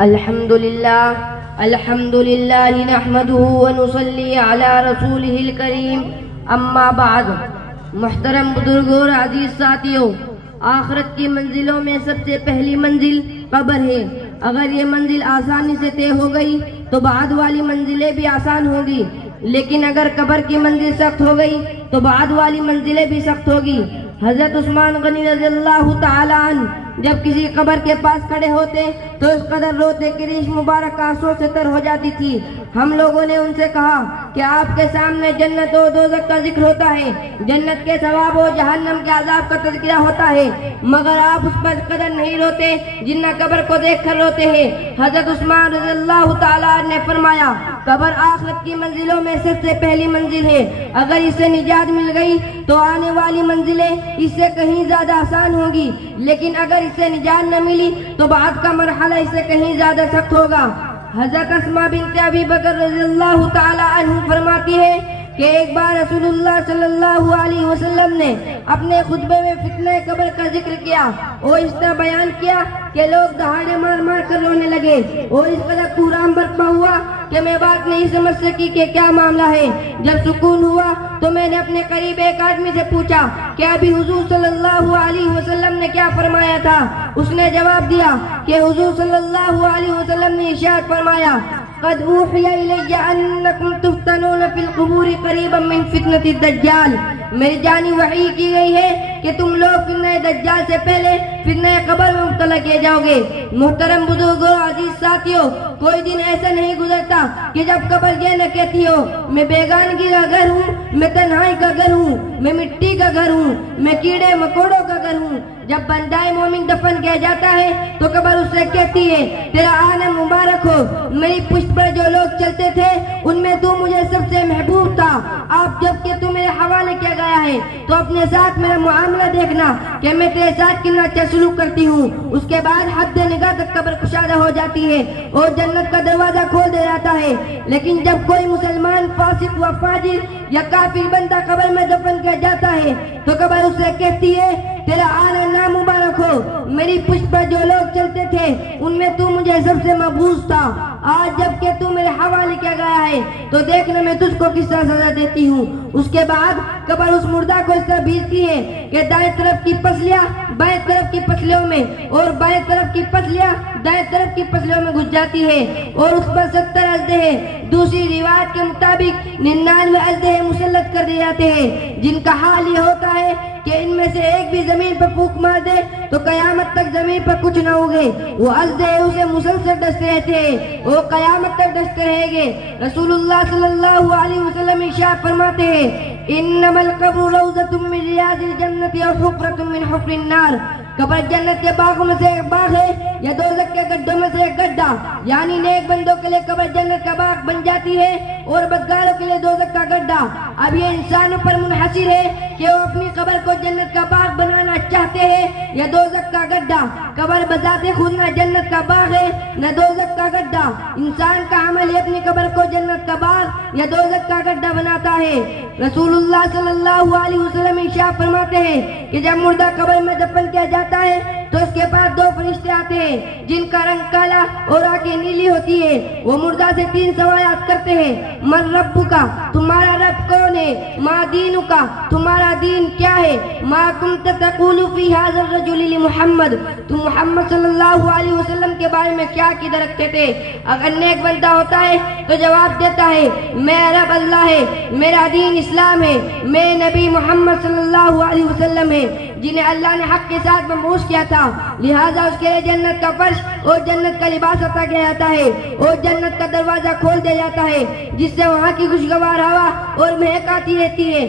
الحمد للہ نحمده ونصلی علی رسولہ الکریم اما بعد۔ محترم بزرگوں اور عزیز ساتھیوں، آخرت کی منزلوں میں سب سے پہلی منزل قبر ہے۔ اگر یہ منزل آسانی سے طے ہو گئی تو بعد والی منزلیں بھی آسان ہوں گی، لیکن اگر قبر کی منزل سخت ہو گئی تو بعد والی منزلیں بھی سخت ہوگی۔ حضرت عثمان غنی رضی اللہ تعالی عنہ جب کسی قبر کے پاس کھڑے ہوتے تو اس قدر روتے کہ ریش مبارک آنسوں سے تر ہو جاتی تھی۔ ہم لوگوں نے ان سے کہا کہ آپ کے سامنے جنت و دوزخ کا ذکر ہوتا ہے، جنت کے ثواب و جہنم کے عذاب کا تذکرہ ہوتا ہے، مگر آپ اس پر قدر نہیں روتے جتنا قبر کو دیکھ کر روتے ہیں۔ حضرت عثمان رضی اللہ تعالیٰ عنہ نے فرمایا، قبر آخرت کی منزلوں میں سب سے پہلی منزل ہے۔ اگر اس سے نجات مل گئی تو آنے والی منزلیں اس سے کہیں زیادہ آسان ہوں گی، لیکن اگر اس سے نجات نہ ملی تو بعد کا مرحلہ اس سے کہیں زیادہ سخت ہوگا۔ حضرت اسماء بنت ابی بکر رضی اللہ تعالی عنہ فرماتی ہے کہ ایک بار رسول اللہ صلی اللہ علیہ وسلم نے اپنے خطبے میں فتنہ قبر کا ذکر کیا اور اس طرح بیان کیا کہ لوگ دہاڑے مار مار کر رونے لگے اور اس قدر کوہرام برپا ہوا کہ میں بات نہیں سمجھ سکی کہ کیا معاملہ ہے۔ جب سکون ہوا تو میں نے اپنے قریب ایک آدمی سے پوچھا کہ ابھی حضور صلی اللہ علیہ وسلم نے کیا فرمایا تھا؟ اس نے جواب دیا کہ حضور صلی اللہ علیہ وسلم نے ارشاد فرمایا، قد اوحی الی انکم تفتنون فی القبور قریبا من فتنة الدجال۔ میری جانی وحی کی گئی ہے کہ تم لوگ فتنہ دجال سے پہلے فتنہ قبر میں مبتلا کیے جاؤ گے۔ محترم بزرگوں، عزیز ساتھیوں، کوئی دن ایسا نہیں گزرتا کہ جب قبر یہ نہ کہتی ہو میں بیگانگی کا گھر ہوں، میں تنہائی کا گھر ہوں، میں مٹی کا گھر ہوں، میں کیڑے مکوڑوں کا گھر ہوں۔ جب بندہ مومن دفن کیا جاتا ہے تو قبر اس سے کہتی ہے، تیرا آنا مبارک ہو، میری پشت پر جو لوگ چلتے تھے ان میں تو مجھے سب سے محبوب تھا۔ آپ جب کہ تو میرے حوالے کیا گیا ہے تو اپنے ساتھ میرا معاملہ دیکھنا کہ میں تیرے ساتھ کتنا اچھا سلوک کرتی ہوں۔ اس کے بعد حد نگاہ تک قبر کشادہ ہو جاتی ہے اور جنت کا دروازہ کھول دیا جاتا ہے۔ لیکن جب کوئی مسلمان فاسق و فاجر یا کافر بندہ قبر میں دفن کیا جاتا ہے تو قبر اس سے کہتی ہے، تیرا آنا نامبارک ہو، میری پشت پر جو لوگ چلتے تھے ان میں تو مجھے سب سے محبوب تھا۔ آج جب کہ تو میرے حوالے کیا گیا ہے تو دیکھنا میں تجھ کو کس طرح سزا دیتی ہوں۔ اس کے بعد قبر اس مردہ کو اس طرح بھیجتی ہے کہ دائیں طرف کی پسلیاں بائیں طرف کی پسلیوں میں اور بائیں طرف کی پسلیاں دائیں طرف کی پسلیوں میں گھس جاتی ہے اور اس پر 70 اژدہے ہیں۔ دوسری روایت کے مطابق 99 اژدہے مسلط کر دیے جاتے ہیں، جن کا حال یہ ہوتا ہے کہ ان میں سے ایک بھی زمین پر پھونک مار دے تو قیامت تک زمین پر کچھ نہ ہوگے۔ وہ اژدہے اسے مسلسل ڈستے رہتے ہیں، وہ قیامت تک ڈستے رہیں گے۔ رسول اللہ صلی اللہ علیہ وسلم ارشاد فرماتے ہیں، انما القبر روضۃ من ریاض الجنۃ او حفرۃ من حفر النار۔ قبر جنت کے باغوں میں سے ایک باغ ہے یا دوزخ کے گڈھوں میں سے ایک گڈھا، یعنی نیک بندوں کے لیے قبر جنت کا باغ بن جاتی ہے اور بدکاروں کے لیے دوزخ کا گڈھا۔ اب یہ انسانوں پر منحصر ہے کہ وہ اپنی قبر کو جنت کا باغ بنانا چاہتے ہیں یا دوزخ کا گڈھا۔ قبر بذات خود نہ جنت کا باغ ہے نہ دوزخ کا گڈھا۔ انسان کا عمل ہے اپنی قبر کو جنت کا باغ یا دوزخ کا گڈھا بناتا ہے۔ رسول اللہ صلی اللہ علیہ وسلم ارشاد فرماتے ہیں کہ جب مردہ قبر میں دفن کیا جاتا ہے تو اس کے بعد 2 فرشتے آتے ہیں جن کا رنگ کالا اور آنکھیں نیلی ہوتی ہے۔ وہ مردہ سے 3 سوالات کرتے ہیں، من ربک، تمہارا رب کون ہے؟ ما دینک، تمہارا دین کیا ہے؟ ما کنت تقول فی ھذا الرجل لمحمد، تم محمد صلی اللہ علیہ وسلم کے بارے میں کیا عقیدہ رکھتے تھے؟ اگر نیک بندہ ہوتا ہے تو جواب دیتا ہے، میرا رب اللہ ہے، میرا دین اسلام ہے، میرے نبی محمد صلی اللہ علیہ وسلم ہے جنہیں اللہ نے حق کے ساتھ مبعوث کیا تھا، لہٰذا اس کے لیے جنت کا فرش اور جنت کا لباس عطا کیا جاتا ہے اور جنت کا دروازہ کھول دیا جاتا ہے جس سے وہاں کی خوشگوار ہوا اور مہک آتی رہتی ہے۔